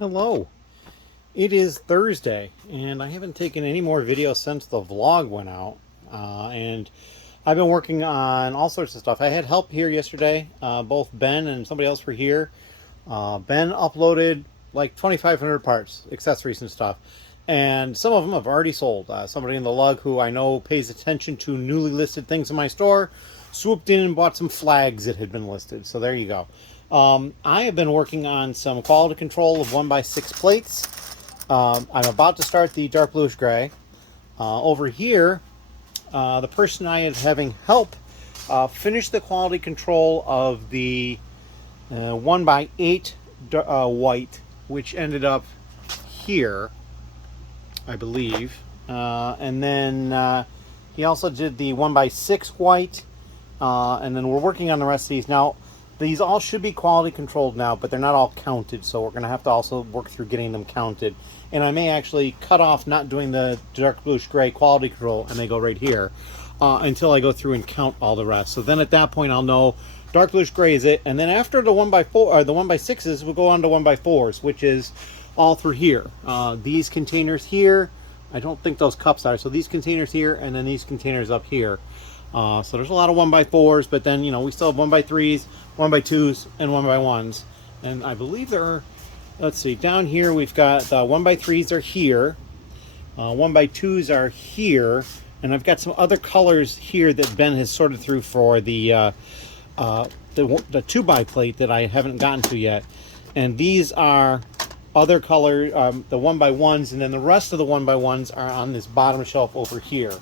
Hello. It is Thursday, and I haven't taken any more videos since the vlog went out. And I've been working on all sorts of stuff. I had help here yesterday. Both Ben and somebody else were here. Ben uploaded like 2,500 parts, accessories and stuff. And some of them have already sold. Somebody in the lug who I know pays attention to newly listed things in my store swooped in and bought some flags that had been listed. So there you go. I have been working on some quality control of 1x6 plates. I'm about to start the dark bluish gray. Over here, the person I is having help finish the quality control of the 1x8 white, which ended up here, I believe. And then he also did the 1x6 white. And then we're working on the rest of these. Now, these all should be quality controlled now, but they're not all counted, so we're going to have to also work through getting them counted. And I may actually cut off not doing the dark bluish gray quality control, and they go right here, until I go through and count all the rest. So then at that point I'll know dark bluish gray is it, and then after the 1x4 or the 1x6s, we'll go on to 1x4s, which is all through here. These containers here, I don't think those cups are, so these containers here, and then these containers up here. So there's a lot of 1x4s, but then, you know, we still have 1x3s, 1x2s, and 1x1s. And I believe there are, let's see, down here we've got 1x3s are here, 1x2s are here, and I've got some other colors here that Ben has sorted through for the 2x plate that I haven't gotten to yet. And these are other color, the 1x1s, and then the rest of the 1x1s are on this bottom shelf over here.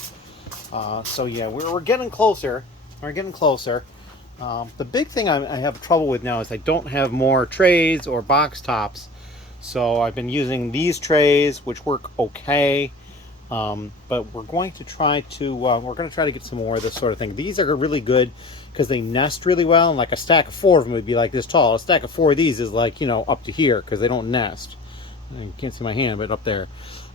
So yeah, we're getting closer. We're getting closer. The big thing I have trouble with now is I don't have more trays or box tops. So I've been using these trays, which work okay. But we're going to try to get some more of this sort of thing. These are really good because they nest really well. And like a stack of 4 of them would be like this tall. A stack of 4 of these is like, you know, up to here because they don't nest. You can't see my hand, but up there.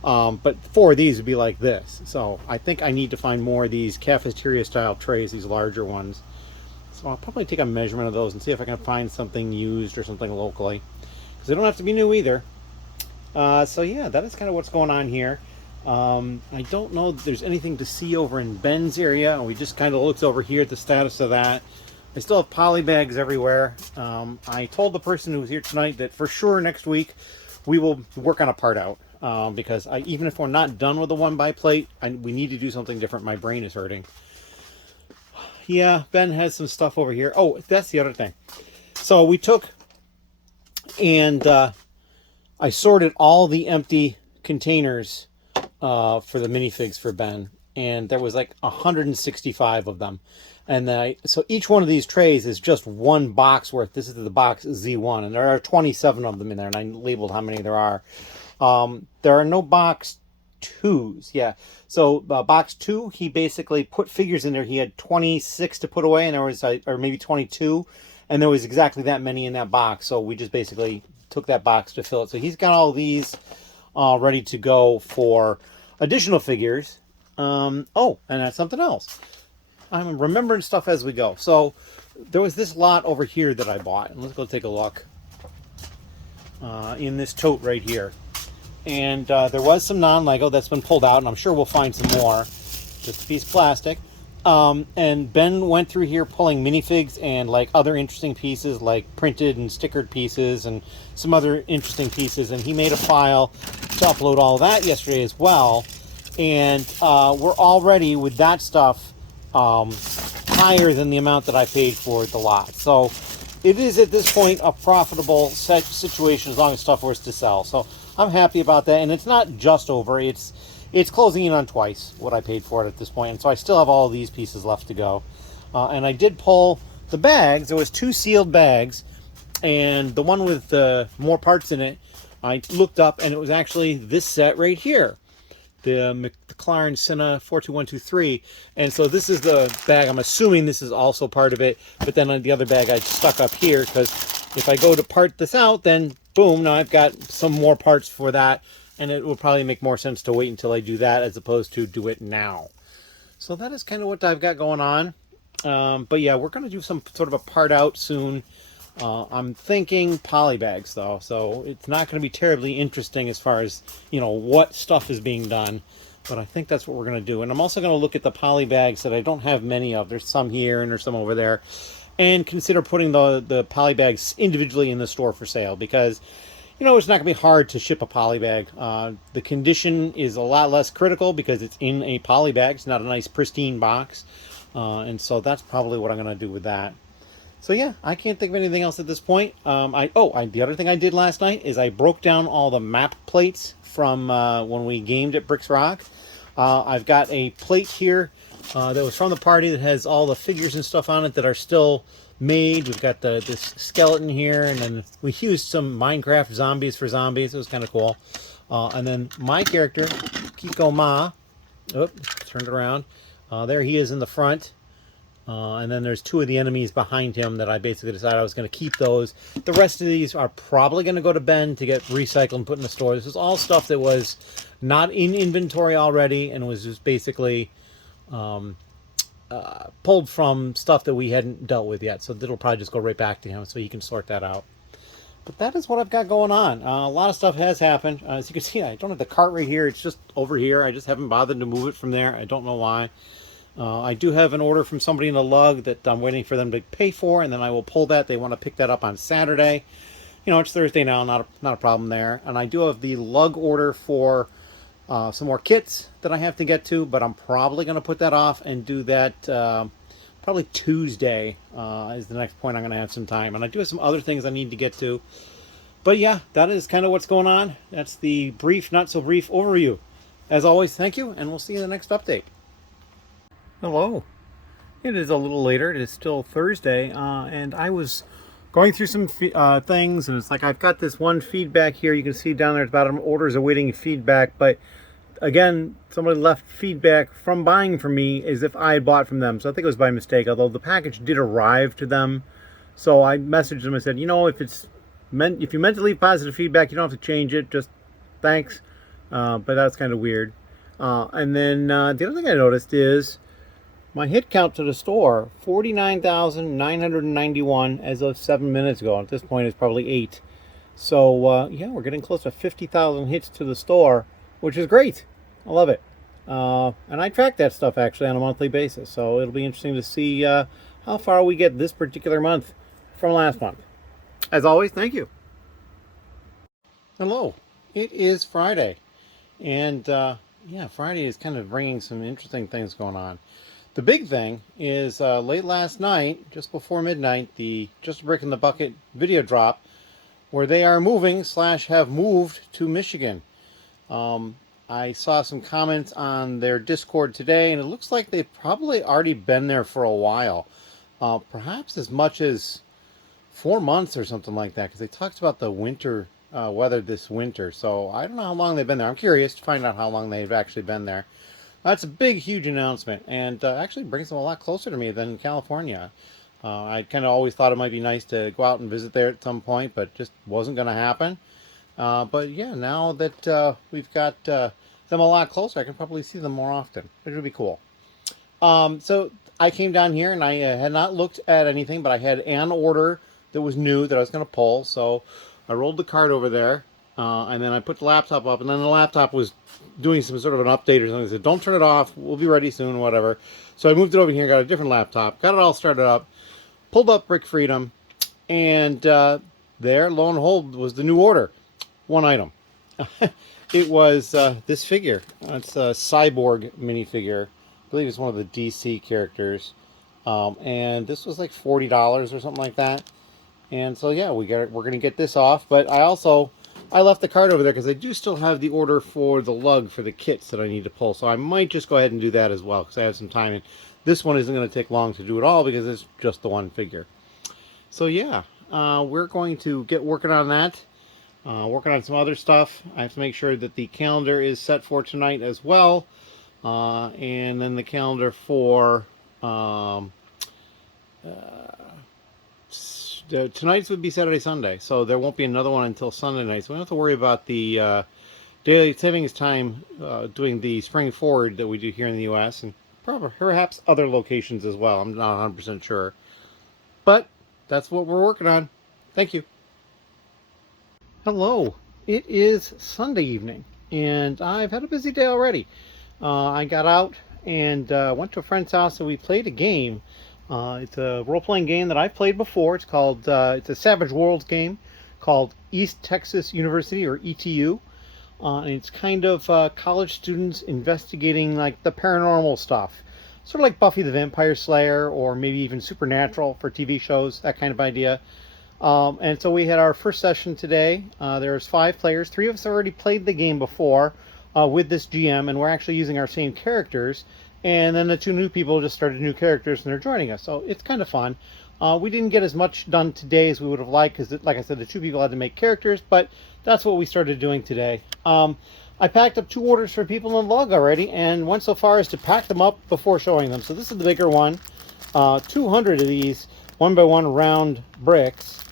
But 4 of these would be like this. So I think I need to find more of these cafeteria style trays, these larger ones. So I'll probably take a measurement of those and see if I can find something used or something locally, because they don't have to be new either. So yeah, that is kind of what's going on here. I don't know if there's anything to see over in Ben's area, and we just kind of looked over here at the status of that. I still have poly bags everywhere. I told the person who was here tonight that for sure next week we will work on a part out. Because even if we're not done with the 1x plate, we need to do something different. My brain is hurting. Yeah, Ben has some stuff over here. Oh, that's the other thing. So we took and I sorted all the empty containers for the minifigs for Ben, and there was like 165 of them. And so each one of these trays is just one box worth. This is the box Z1, and there are 27 of them in there, and I labeled how many there are. There are no box 2s. Yeah. So box 2, he basically put figures in there. He had 26 to put away, and there was, or maybe 22, and there was exactly that many in that box. So we just basically took that box to fill it. So he's got all these ready to go for additional figures. Oh, and that's something else. I'm remembering stuff as we go. So there was this lot over here that I bought, and let's go take a look. In this tote right here. And there was some non-Lego that's been pulled out, and I'm sure we'll find some more. Just a piece of plastic. And Ben went through here pulling minifigs and like other interesting pieces, like printed and stickered pieces and some other interesting pieces. And he made a file to upload all that yesterday as well. And we're already with that stuff higher than the amount that I paid for the lot. So it is at this point a profitable situation as long as stuff was to sell. So I'm happy about that, and it's not just over. It's closing in on twice what I paid for it at this point, and so I still have all these pieces left to go. And I did pull the bags. There was 2 sealed bags, and the one with more parts in it, I looked up, and it was actually this set right here, the McLaren Senna 42123. And so this is the bag. I'm assuming this is also part of it, but then on the other bag I stuck up here, because if I go to part this out, then boom, now I've got some more parts for that, and it will probably make more sense to wait until I do that as opposed to do it now. So that is kind of what I've got going on. But yeah, we're going to do some sort of a part out soon. I'm thinking poly bags though, so it's not going to be terribly interesting as far as, you know, what stuff is being done. But I think that's what we're going to do. And I'm also going to look at the poly bags that I don't have many of. There's some here and there's some over there. And consider putting the poly bags individually in the store for sale, because, you know, it's not going to be hard to ship a poly bag. The condition is a lot less critical because it's in a poly bag. It's not a nice pristine box. And so that's probably what I'm going to do with that. So yeah, I can't think of anything else at this point. The other thing I did last night is I broke down all the map plates from when we gamed at Bricks ROC. I've got a plate here that was from the party that has all the figures and stuff on it that are still made. We've got this skeleton here, and then we used some Minecraft zombies for zombies. It was kind of cool. And then my character, Kiko Ma, turned it around. There he is in the front. And then there's two of the enemies behind him that I basically decided I was going to keep those. The rest of these are probably going to go to Ben to get recycled and put in the store. This is all stuff that was not in inventory already and was just basically pulled from stuff that we hadn't dealt with yet. So it'll probably just go right back to him so he can sort that out. But that is what I've got going on. A lot of stuff has happened. As you can see, I don't have the cart right here. It's just over here. I just haven't bothered to move it from there. I don't know why. I do have an order from somebody in the lug that I'm waiting for them to pay for, and then I will pull that. They want to pick that up on Saturday. You know, it's Thursday now, not a problem there. And I do have the lug order for some more kits that I have to get to, but I'm probably going to put that off and do that probably Tuesday is the next point I'm going to have some time. And I do have some other things I need to get to. But yeah, that is kind of what's going on. That's the brief, not so brief overview. As always, thank you, and we'll see you in the next update. Hello. It is a little later. It is still Thursday, and I was going through some things, and it's like I've got this one feedback here. You can see down there at the bottom, orders awaiting feedback, but again, somebody left feedback from buying from me as if I had bought from them, so I think it was by mistake, although the package did arrive to them. So I messaged them and said, you know, if you meant to leave positive feedback, you don't have to change it, just thanks. But that's kind of weird. And then the other thing I noticed is my hit count to the store, 49,991 as of 7 minutes ago. At this point, it's probably 8. So, yeah, we're getting close to 50,000 hits to the store, which is great. I love it. And I track that stuff, actually, on a monthly basis. So it'll be interesting to see how far we get this particular month from last month. As always, thank you. Hello. It is Friday. And, yeah, Friday is kind of bringing some interesting things going on. The big thing is late last night, just before midnight, the Just a Brick in the Bucket video drop, where they are moving / have moved to Michigan. I saw some comments on their Discord today, and it looks like they've probably already been there for a while. Perhaps as much as 4 months or something like that, because they talked about the winter weather this winter. So I don't know how long they've been there. I'm curious to find out how long they've actually been there. That's a big, huge announcement, and actually brings them a lot closer to me than California. I kind of always thought it might be nice to go out and visit there at some point, but just wasn't going to happen. But yeah, now that we've got them a lot closer, I can probably see them more often, which would be cool. So I came down here, and I had not looked at anything, but I had an order that was new that I was going to pull, so I rolled the cart over there. And then I put the laptop up, and then the laptop was doing some sort of an update or something. I said, don't turn it off. We'll be ready soon, whatever. So I moved it over here, got a different laptop, got it all started up, pulled up Brick Freedom, and there, lo and behold, was the new order. One item. It was this figure. It's a Cyborg minifigure. I believe it's one of the DC characters. And this was like $40 or something like that. And so, yeah, we're going to get this off. But I left the card over there because I do still have the order for the lug for the kits that I need to pull. So I might just go ahead and do that as well because I have some time. And this one isn't going to take long to do it all because it's just the one figure. So yeah, we're going to get working on that. Working on some other stuff. I have to make sure that the calendar is set for tonight as well. And then the calendar for tonight's would be Saturday, Sunday, so there won't be another one until Sunday night. So we don't have to worry about the daylight savings time doing the spring forward that we do here in the U.S. and perhaps other locations as well. I'm not 100% sure, but that's what we're working on. Thank you. Hello. It is Sunday evening, and I've had a busy day already. I got out and went to a friend's house, and we played a game. It's a role-playing game that I've played before. It's called, it's a Savage Worlds game called East Texas University, or ETU. And it's kind of college students investigating like the paranormal stuff. Sort of like Buffy the Vampire Slayer, or maybe even Supernatural for TV shows, that kind of idea. And so we had our first session today. There was 5 players. 3 of us already played the game before with this GM, and we're actually using our same characters. And then the 2 new people just started new characters, and they're joining us. So it's kind of fun. We didn't get as much done today as we would have liked, because, like I said, the 2 people had to make characters, but that's what we started doing today. I packed up 2 orders for people in lug already, and went so far as to pack them up before showing them. So this is the bigger one. 200 of these 1x1 round bricks.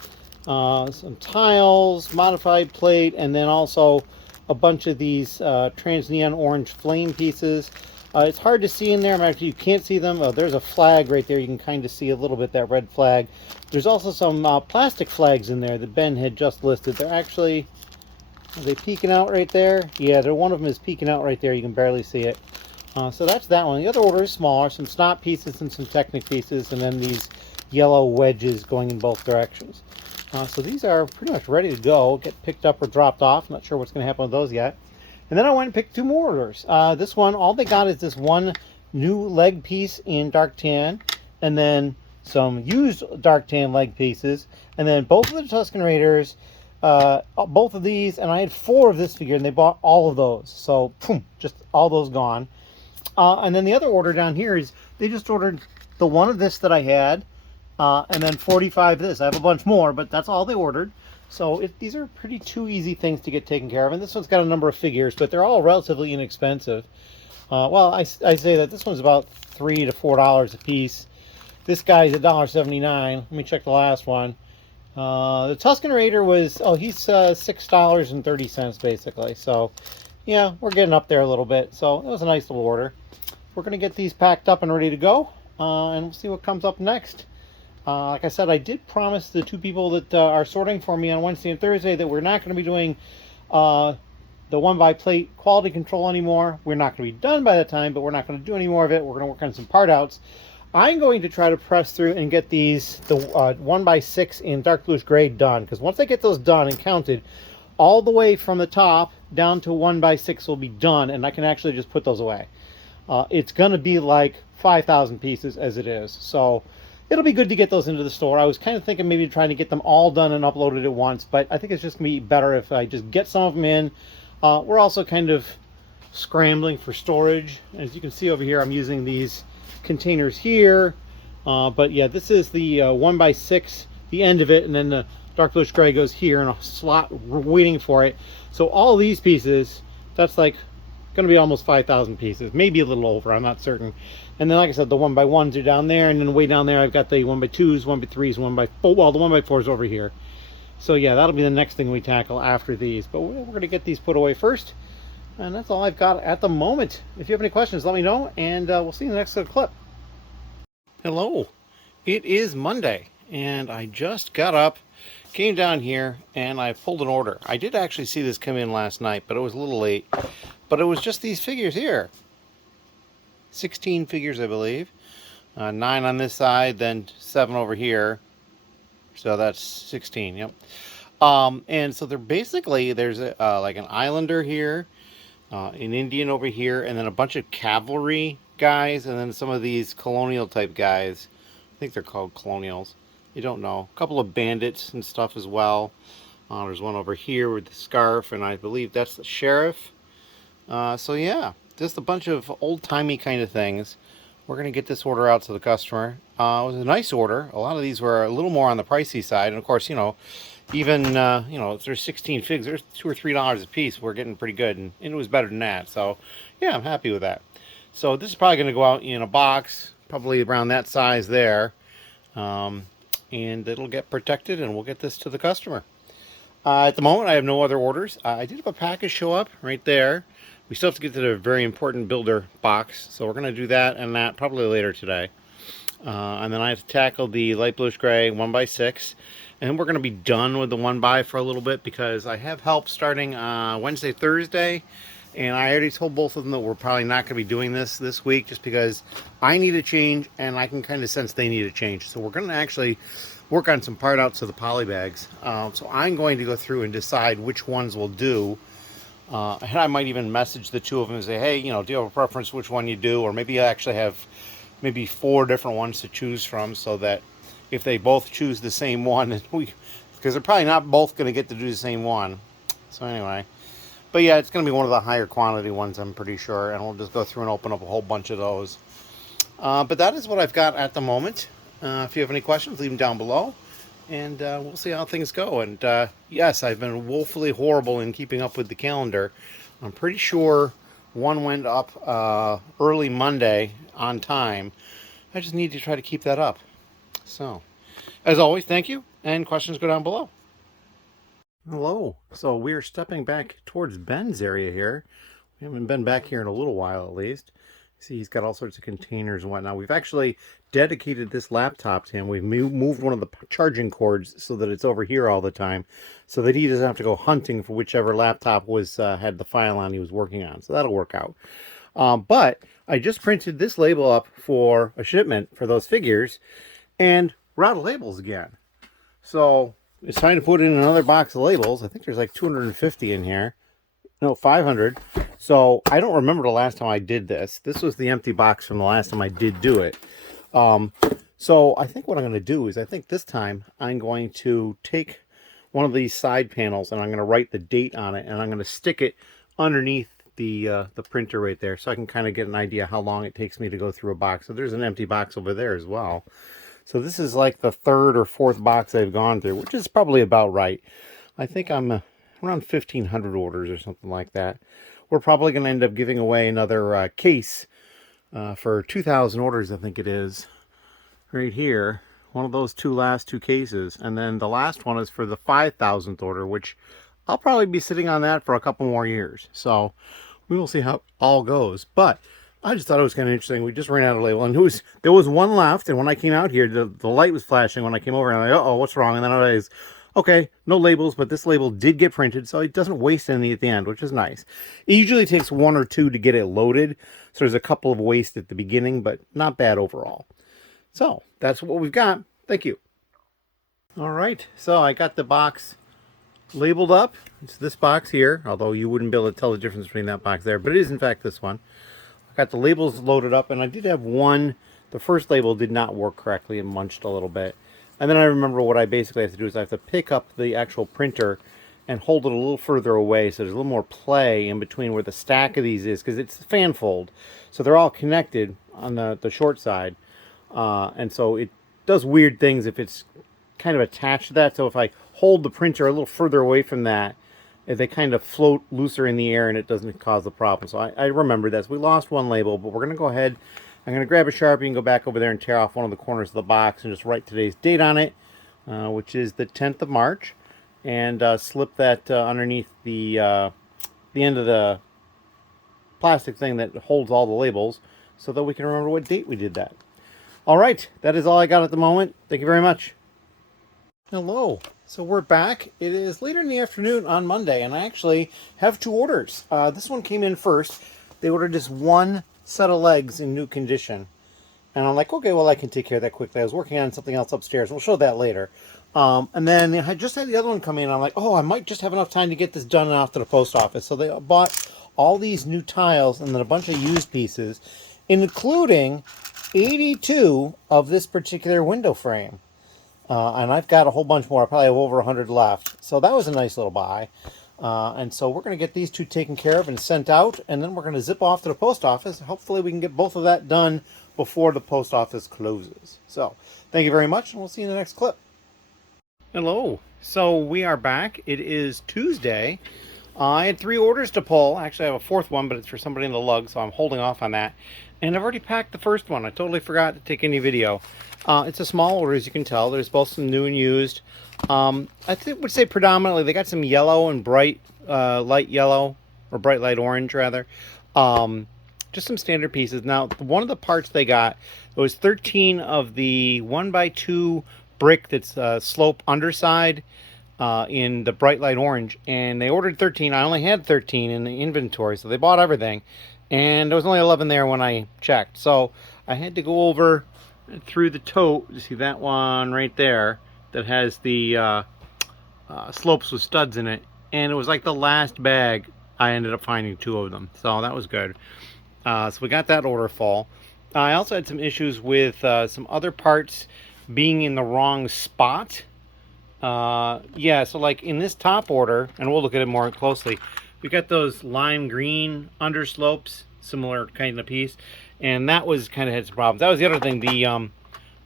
Some tiles, modified plate, and then also a bunch of these trans neon orange flame pieces. It's hard to see in there. Actually, you can't see them. Oh, there's a flag right there. You can kind of see a little bit, that red flag. There's also some plastic flags in there that Ben had just listed. They're actually, are they peeking out right there? Yeah, one of them is peeking out right there. You can barely see it. So that's that one. The other order is smaller. Some snot pieces and some Technic pieces, and then these yellow wedges going in both directions. So these are pretty much ready to go, get picked up or dropped off. Not sure what's going to happen with those yet. And then I went and picked 2 more orders. This one, all they got is this one new leg piece in dark tan, and then some used dark tan leg pieces, and then both of the Tusken Raiders, both of these, and I had 4 of this figure, and they bought all of those. So, boom, just all those gone. And then the other order down here is they just ordered the one of this that I had, and then 45 of this. I have a bunch more, but that's all they ordered. So these are pretty 2 easy things to get taken care of. And this one's got a number of figures, but they're all relatively inexpensive. Well, I say that this one's about $3 to $4 a piece. This guy's $1.79. Let me check the last one. The Tusken Raider was, he's $6.30 basically. So yeah, we're getting up there a little bit. So it was a nice little order. We're going to get these packed up and ready to go, and we'll see what comes up next. Like I said, I did promise the 2 people that are sorting for me on Wednesday and Thursday that we're not going to be doing the 1x plate quality control anymore. We're not going to be done by that time, but we're not going to do any more of it. We're going to work on some part outs. I'm going to try to press through and get these, the 1x6 in dark bluish gray done, because once I get those done and counted, all the way from the top down to 1x6 will be done, and I can actually just put those away. It's going to be like 5,000 pieces as it is, so it'll be good to get those into the store. I was kind of thinking maybe trying to get them all done and uploaded at once, but I think it's just going to be better if I just get some of them in. We're also kind of scrambling for storage. As you can see over here, I'm using these containers here. But yeah, this is the 1x6, the end of it, and then the dark bluish gray goes here in a slot waiting for it. So all these pieces, that's like going to be almost 5,000 pieces, maybe a little over, I'm not certain. And then, like I said, the 1x1s are down there, and then way down there I've got the 1x2s, 1x3s, 1x4, well, the 1x4s over here. So yeah, that'll be the next thing we tackle after these, but we're going to get these put away first, and that's all I've got at the moment. If you have any questions, let me know, and we'll see you in the next clip. Hello, it is Monday, and I just got up, came down here, and I pulled an order. I did actually see this come in last night, but it was a little late. But it was just these figures here. 16 figures, I believe. 9 on this side, then 7 over here. So that's 16, yep. And so they're basically, there's like an Islander here, an Indian over here, and then a bunch of cavalry guys, and then some of these colonial type guys. I think they're called colonials. You don't know. A couple of bandits and stuff as well. There's one over here with the scarf, and I believe that's the sheriff. So yeah, just a bunch of old-timey kind of things. We're going to get this order out to the customer. It was a nice order. A lot of these were a little more on the pricey side. And of course, you know, even, you know, if there's 16 figs, there's $2 or $3 a piece. We're getting pretty good. And it was better than that. So yeah, I'm happy with that. So this is probably going to go out in a box, probably around that size there. And it'll get protected, and we'll get this to the customer. At the moment, I have no other orders. I did have a package show up right there. We still have to get to the very important builder box, so we're going to do that and that probably later today. And then I have to tackle the light bluish gray 1x6. and we're going to be done with the 1x for a little bit because I have help starting Wednesday, Thursday, and I already told both of them that we're probably not going to be doing this week just because I need a change and I can kind of sense they need a change. So we're going to actually work on some part outs of the poly bags. So I'm going to go through and decide which ones we'll do. And I might even message the two of them and say, hey, you know, do you have a preference which one you do? Or maybe I actually have maybe 4 different ones to choose from, so that if they both choose the same one, and because they're probably not both going to get to do the same one. So anyway, but yeah, it's going to be one of the higher quantity ones, I'm pretty sure, and we'll just go through and open up a whole bunch of those. But that is what I've got at the moment. If you have any questions, leave them down below, and we'll see how things go. And yes, I've been woefully horrible in keeping up with the calendar. I'm pretty sure one went up early Monday on time. I just need to try to keep that up. So, as always, thank you, and questions go down below. Hello. So we are stepping back towards Ben's area here. We haven't been back here in a little while, at least. See, he's got all sorts of containers and whatnot. We've actually dedicated this laptop to him. We've moved one of the charging cords so that it's over here all the time, so that he doesn't have to go hunting for whichever laptop was had the file on he was working on. So that'll work out. But I just printed this label up for a shipment for those figures, and we're out of labels again. So it's time to put in another box of labels. I think there's like 250 in here. No, 500. So I don't remember the last time I did this. This was the empty box from the last time I did do it. So I think what I'm going to do is, I think this time I'm going to take one of these side panels and I'm going to write the date on it, and I'm going to stick it underneath the printer right there, so I can kind of get an idea how long it takes me to go through a box. So there's an empty box over there as well. So this is like the 3rd or 4th box I've gone through, which is probably about right. I think I'm around 1,500 orders or something like that. We're probably going to end up giving away another case for 2,000 orders, I think it is, right here. One of those last two cases. And then the last one is for the 5,000th order, which I'll probably be sitting on that for a couple more years. So we will see how it all goes. But I just thought it was kind of interesting. We just ran out of label, and there was one left, and when I came out here, the light was flashing when I came over, and I'm like, uh-oh, what's wrong? And then I realized, okay, no labels, but this label did get printed, so it doesn't waste any at the end, which is nice. It usually takes 1 or 2 to get it loaded, so there's a couple of waste at the beginning, but not bad overall. So that's what we've got. Thank you. All right, so I got the box labeled up. It's this box here, although you wouldn't be able to tell the difference between that box there, but it is in fact this one. Got the labels loaded up, and I did have one. The first label did not work correctly and munched a little bit. And then I remember what I basically have to do is I have to pick up the actual printer and hold it a little further away, so there's a little more play in between where the stack of these is, because it's fan fold. So they're all connected on the short side. And so it does weird things if it's kind of attached to that. So if I hold the printer a little further away from that, they kind of float looser in the air and it doesn't cause the problem. So I remember that. So we lost one label, but we're going to go ahead. I'm going to grab a Sharpie and go back over there and tear off one of the corners of the box and just write today's date on it, which is the 10th of March, and slip that underneath the end of the plastic thing that holds all the labels, so that we can remember what date we did that. All right, that is all I got at the moment. Thank you very much. Hello. So we're back. It is later in the afternoon on Monday, and I actually have 2 orders. This one came in first. They ordered just 1 set of legs in new condition. And I'm like, okay, well, I can take care of that quickly. I was working on something else upstairs. We'll show that later. And then I just had the other one come in. And I'm like, oh, I might just have enough time to get this done and off to the post office. So they bought all these new tiles and then a bunch of used pieces, including 82 of this particular window frame. And I've got a whole bunch more. I probably have over 100 left. So that was a nice little buy. And so we're going to get these 2 taken care of and sent out. And then we're going to zip off to the post office. Hopefully we can get both of that done before the post office closes. So thank you very much, and we'll see you in the next clip. Hello. So we are back. It is Tuesday. I had 3 orders to pull. Actually, I have a 4th one, but it's for somebody in the lug, so I'm holding off on that. And I've already packed the first one. I totally forgot to take any video. It's a small order, as you can tell. There's both some new and used. I would say predominantly they got some yellow and bright light yellow, or bright light orange rather. Just some standard pieces. Now, one of the parts they got, there was 13 of the 1x2 brick that's slope underside in the bright light orange, and they ordered 13. I only had 13 in the inventory, so they bought everything, and there was only 11 there when I checked. So I had to go over through the tote. You see that one right there that has the slopes with studs in it, and it was like the last bag. I ended up finding 2 of them, so that was good. So we got that order full. I also had some issues with some other parts being in the wrong spot. Yeah, so like in this top order, and we'll look at it more closely, we got those lime green underslopes, similar kind of piece, and that was kind of had some problems. That was the other thing. The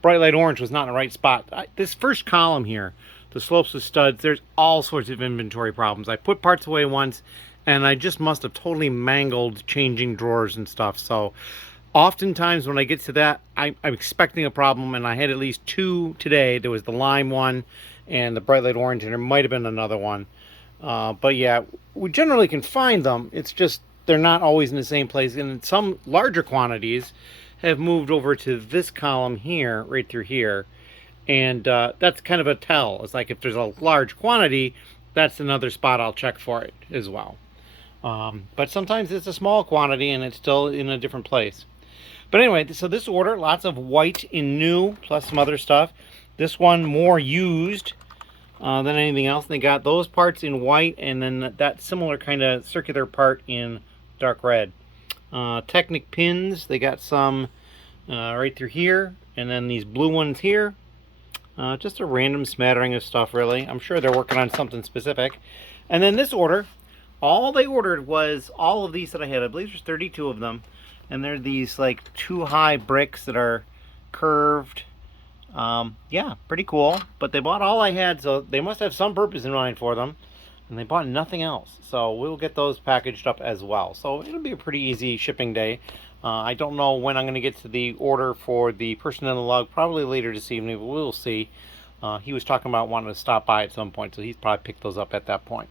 bright light orange was not in the right spot. This first column here, the slopes with studs, there's all sorts of inventory problems. I put parts away once, and I just must have totally mangled changing drawers and stuff. So oftentimes when I get to that, I'm expecting a problem, and I had at least 2 today. There was the lime one and the bright light orange, and there might have been another one. But yeah, we generally can find them. It's just they're not always in the same place. And some larger quantities have moved over to this column here, right through here. And that's kind of a tell. It's like if there's a large quantity, that's another spot I'll check for it as well. But sometimes it's a small quantity and it's still in a different place. But anyway, so this order, lots of white in new, plus some other stuff. This one more used than anything else. They got those parts in white, and then that similar kind of circular part in dark red. Technic pins, they got some right through here, and then these blue ones here. Just a random smattering of stuff, really. I'm sure they're working on something specific. And then this order, all they ordered was all of these that I had. I believe there's 32 of them. And they're these like 2-high bricks that are curved. Yeah, pretty cool. But they bought all I had, so they must have some purpose in mind for them. And they bought nothing else. So we'll get those packaged up as well. So it'll be a pretty easy shipping day. I don't know when I'm going to get to the order for the person in the lug. Probably later this evening, but we'll see. He was talking about wanting to stop by at some point, so he's probably picked those up at that point.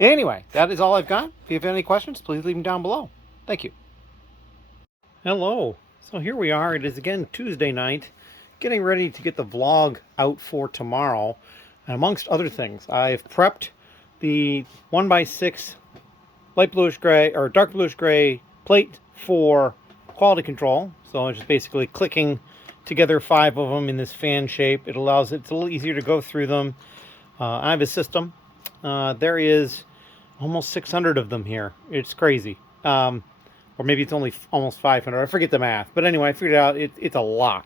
Anyway, that is all I've got. If you have any questions, please leave them down below. Thank you. Hello. So here we are. It is again Tuesday night, getting ready to get the vlog out for tomorrow. And amongst other things, I've prepped the 1x6 light bluish gray or dark bluish gray plate for quality control. So I'm just basically clicking together 5 of them in this fan shape. It's a little easier to go through them. I have a system. There is almost 600 of them here. It's crazy. Or maybe it's only almost 500. I forget the math. But anyway, I figured out it's a lot.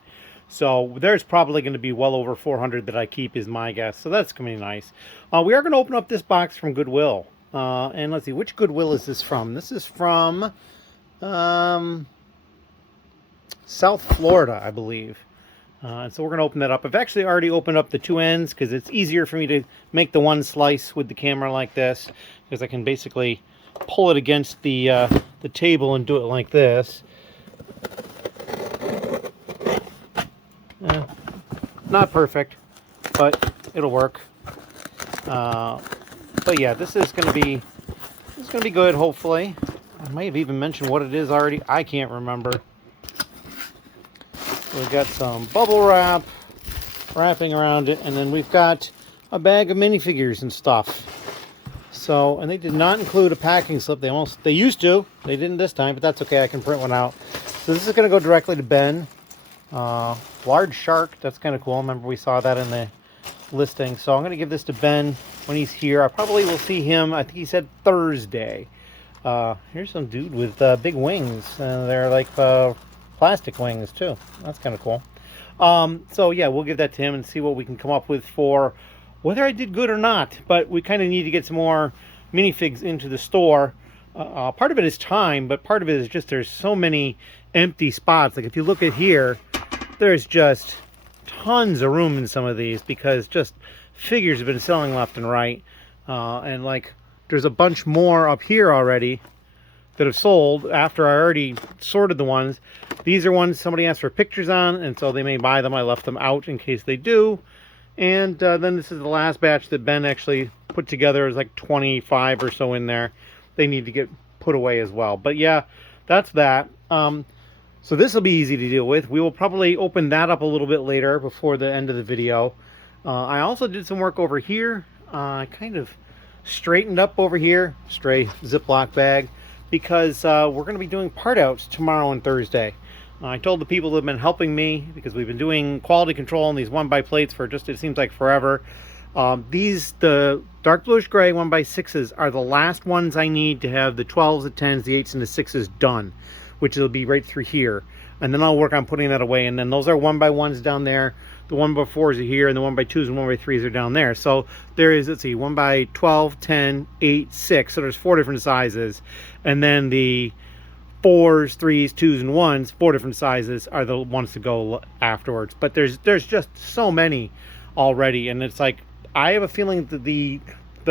So there's probably going to be well over 400 that I keep is my guess. So that's going to be nice. We are going to open up this box from Goodwill. And let's see, which Goodwill is this from? This is from South Florida, I believe. And so we're going to open that up. I've actually already opened up the 2 ends because it's easier for me to make the one slice with the camera like this. Because I can basically pull it against the table and do it like this. Not perfect, but it'll work. But yeah, this is going to be good. Hopefully, I might have even mentioned what it is already. I can't remember. We've got some bubble wrap wrapping around it, and then we've got a bag of minifigures and stuff. So, and they did not include a packing slip. They used to. They didn't this time, but that's okay. I can print one out. So this is going to go directly to Ben. Large shark. That's kind of cool. Remember we saw that in the listing. So I'm going to give this to Ben when he's here. I probably will see him. I think he said Thursday. Here's some dude with big wings. They're like plastic wings too. That's kind of cool. So yeah, we'll give that to him and see what we can come up with for whether I did good or not. But we kind of need to get some more minifigs into the store. Part of it is time, but part of it is just there's so many empty spots. Like if you look at here, there's just tons of room in some of these because just figures have been selling left and right. And like there's a bunch more up here already that have sold after I already sorted the ones. These are ones somebody asked for pictures on, and so they may buy them. I left them out in case they do. And then this is the last batch that Ben actually put together. There's like 25 or so in there. They need to get put away as well. But yeah, that's that. So this will be easy to deal with. We will probably open that up a little bit later before the end of the video. I also did some work over here. I kind of straightened up over here, stray Ziploc bag, because we're going to be doing part outs tomorrow and Thursday. I told the people that have been helping me, because we've been doing quality control on these 1x plates for just, it seems like forever. The dark bluish gray 1x6s are the last ones I need to have the 12s, the 10s, the 8s, and the 6s done, which will be right through here. And then I'll work on putting that away. And then those are 1x1s down there. The 1x4s are here, and the 1x2s and 1x3s are down there. So there is, let's see, 1x12, 10, 8, 6. So there's 4 different sizes. And then the 4s, 3s, 2s, and 1s, 4 different sizes, are the ones to go afterwards. But there's just so many already. And it's like, I have a feeling that the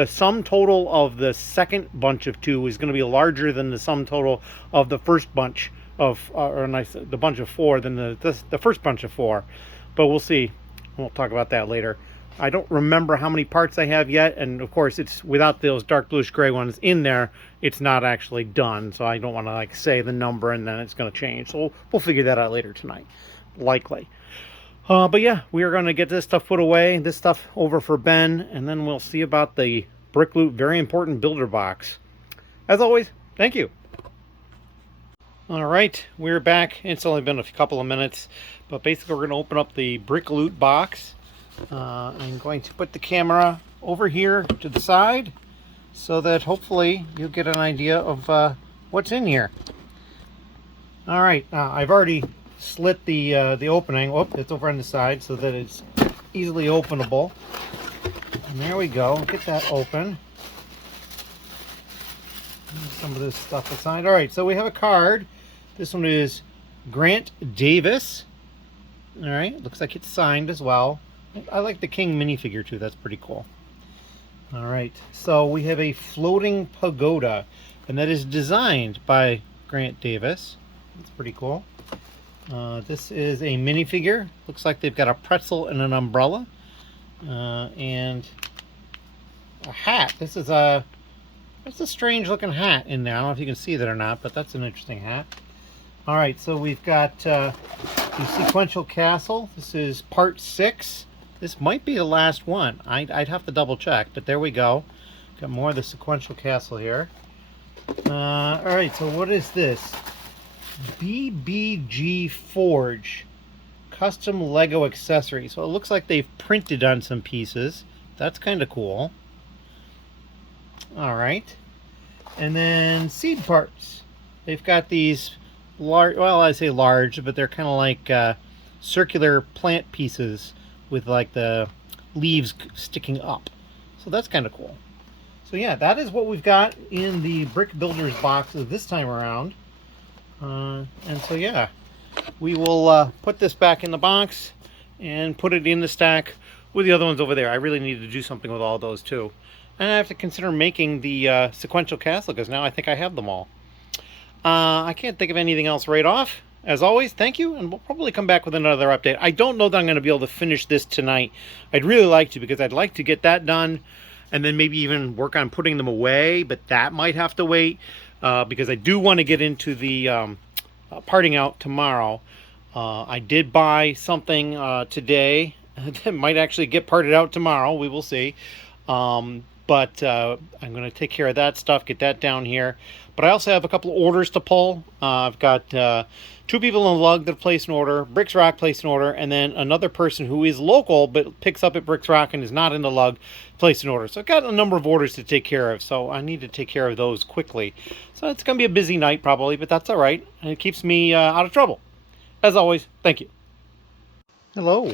sum total of the second bunch of 2 is going to be larger than the sum total of the first bunch of, the bunch of 4 than the first bunch of 4. But we'll see. We'll talk about that later. I don't remember how many parts I have yet, and of course it's without those dark bluish gray ones in there, it's not actually done. So I don't want to like say the number and then it's going to change. So we'll figure that out later tonight, likely. But yeah, we are going to get this stuff put away, this stuff over for Ben, and then we'll see about the Brick Loot Very Important Builder Box. As always, thank you. All right, we're back. It's only been a couple of minutes, but basically we're going to open up the Brick Loot box. I'm going to put the camera over here to the side so that hopefully you'll get an idea of what's in here. All right, I've already slit the opening. Oh, it's over on the side so that it's easily openable. And there we go. Get that open. Some of this stuff aside. All right, so we have a card. This one is Grant Davis. All right, looks like it's signed as well. I like the King minifigure too. That's pretty cool. All right, so we have a floating pagoda, and that is designed by Grant Davis. That's pretty cool. This is a minifigure. Looks like they've got a pretzel and an umbrella, and a hat. This is a strange looking hat in there. I don't know if you can see that or not, but that's an interesting hat. All right, so we've got the sequential castle. This is part 6. This might be the last one. I'd have to double check, but there we go. Got more of the sequential castle here. All right, so what is this? BBG Forge custom Lego accessory. So it looks like they've printed on some pieces. That's kind of cool. All right, and then seed parts. They've got these large, well, I say large, but they're kind of like circular plant pieces with like the leaves sticking up. So that's kind of cool. So yeah, that is what we've got in the Brick Builders box this time around. And so yeah, we will put this back in the box and put it in the stack with the other ones over there. I really need to do something with all those too. And I have to consider making the sequential castle, because now I think I have them all. I can't think of anything else right off. As always, thank you, and we'll probably come back with another update. I don't know that I'm going to be able to finish this tonight. I'd really like to, because I'd like to get that done, and then maybe even work on putting them away, but that might have to wait, because I do want to get into the parting out tomorrow. I did buy something today that might actually get parted out tomorrow. We will see. But I'm going to take care of that stuff, get that down here. But I also have a couple of orders to pull. I've got 2 people in the lug that place an order, Bricks ROC placed an order, and then another person who is local but picks up at Bricks ROC and is not in the lug placed an order. So I've got a number of orders to take care of, so I need to take care of those quickly. So it's going to be a busy night probably, but that's all right. And it keeps me out of trouble. As always, thank you. Hello.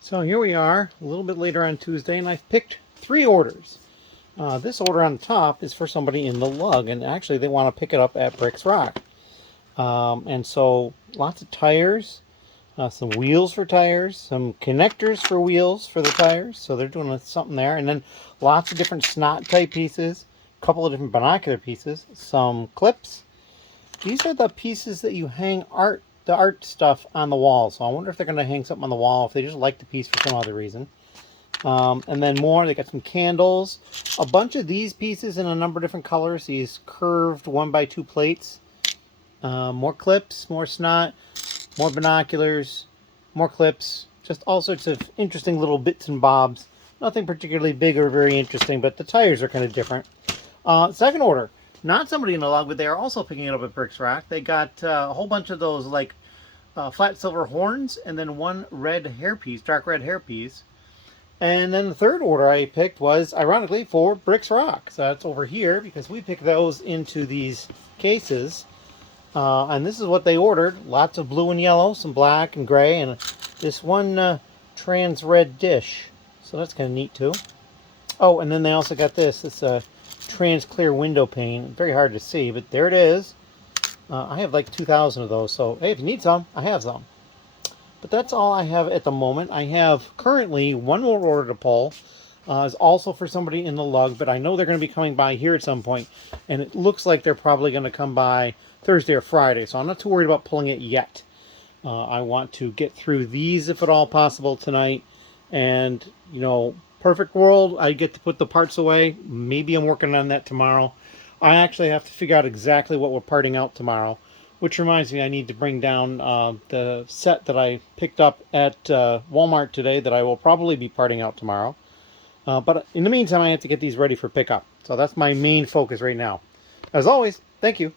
So here we are, a little bit later on Tuesday, and I've picked 3 orders. This order on top is for somebody in the lug, and actually they want to pick it up at Bricks ROC. And so lots of tires, some wheels for tires, some connectors for wheels for the tires. So they're doing something there. And then lots of different snot type pieces, a couple of different binocular pieces, some clips. These are the pieces that you hang the art stuff on the wall. So I wonder if they're going to hang something on the wall, if they just like the piece for some other reason. And then more, they got some candles, a bunch of these pieces in a number of different colors, these curved 1x2 plates. More clips, more snot, more binoculars, more clips, just all sorts of interesting little bits and bobs. Nothing particularly big or very interesting, but the tires are kind of different. Second order, not somebody in the log, but they are also picking it up at Bricks ROC. They got a whole bunch of those like flat silver horns, and then one red hairpiece, dark red hairpiece. And then the third order I picked was, ironically, for Bricks ROC. So that's over here, because we picked those into these cases. And this is what they ordered. Lots of blue and yellow, some black and gray, and this one trans red dish. So that's kind of neat too. Oh, and then they also got this. It's a trans clear window pane. Very hard to see, but there it is. I have like 2,000 of those, so hey, if you need some, I have some. But that's all I have at the moment. I have currently one more order to pull. It's also for somebody in the lug, but I know they're going to be coming by here at some point, and it looks like they're probably going to come by Thursday or Friday, so I'm not too worried about pulling it yet. I want to get through these, if at all possible, tonight, and, you know, perfect world, I get to put the parts away. Maybe I'm working on that tomorrow. I actually have to figure out exactly what we're parting out tomorrow, which reminds me I need to bring down the set that I picked up at Walmart today that I will probably be parting out tomorrow. But in the meantime, I have to get these ready for pickup. So that's my main focus right now. As always, thank you.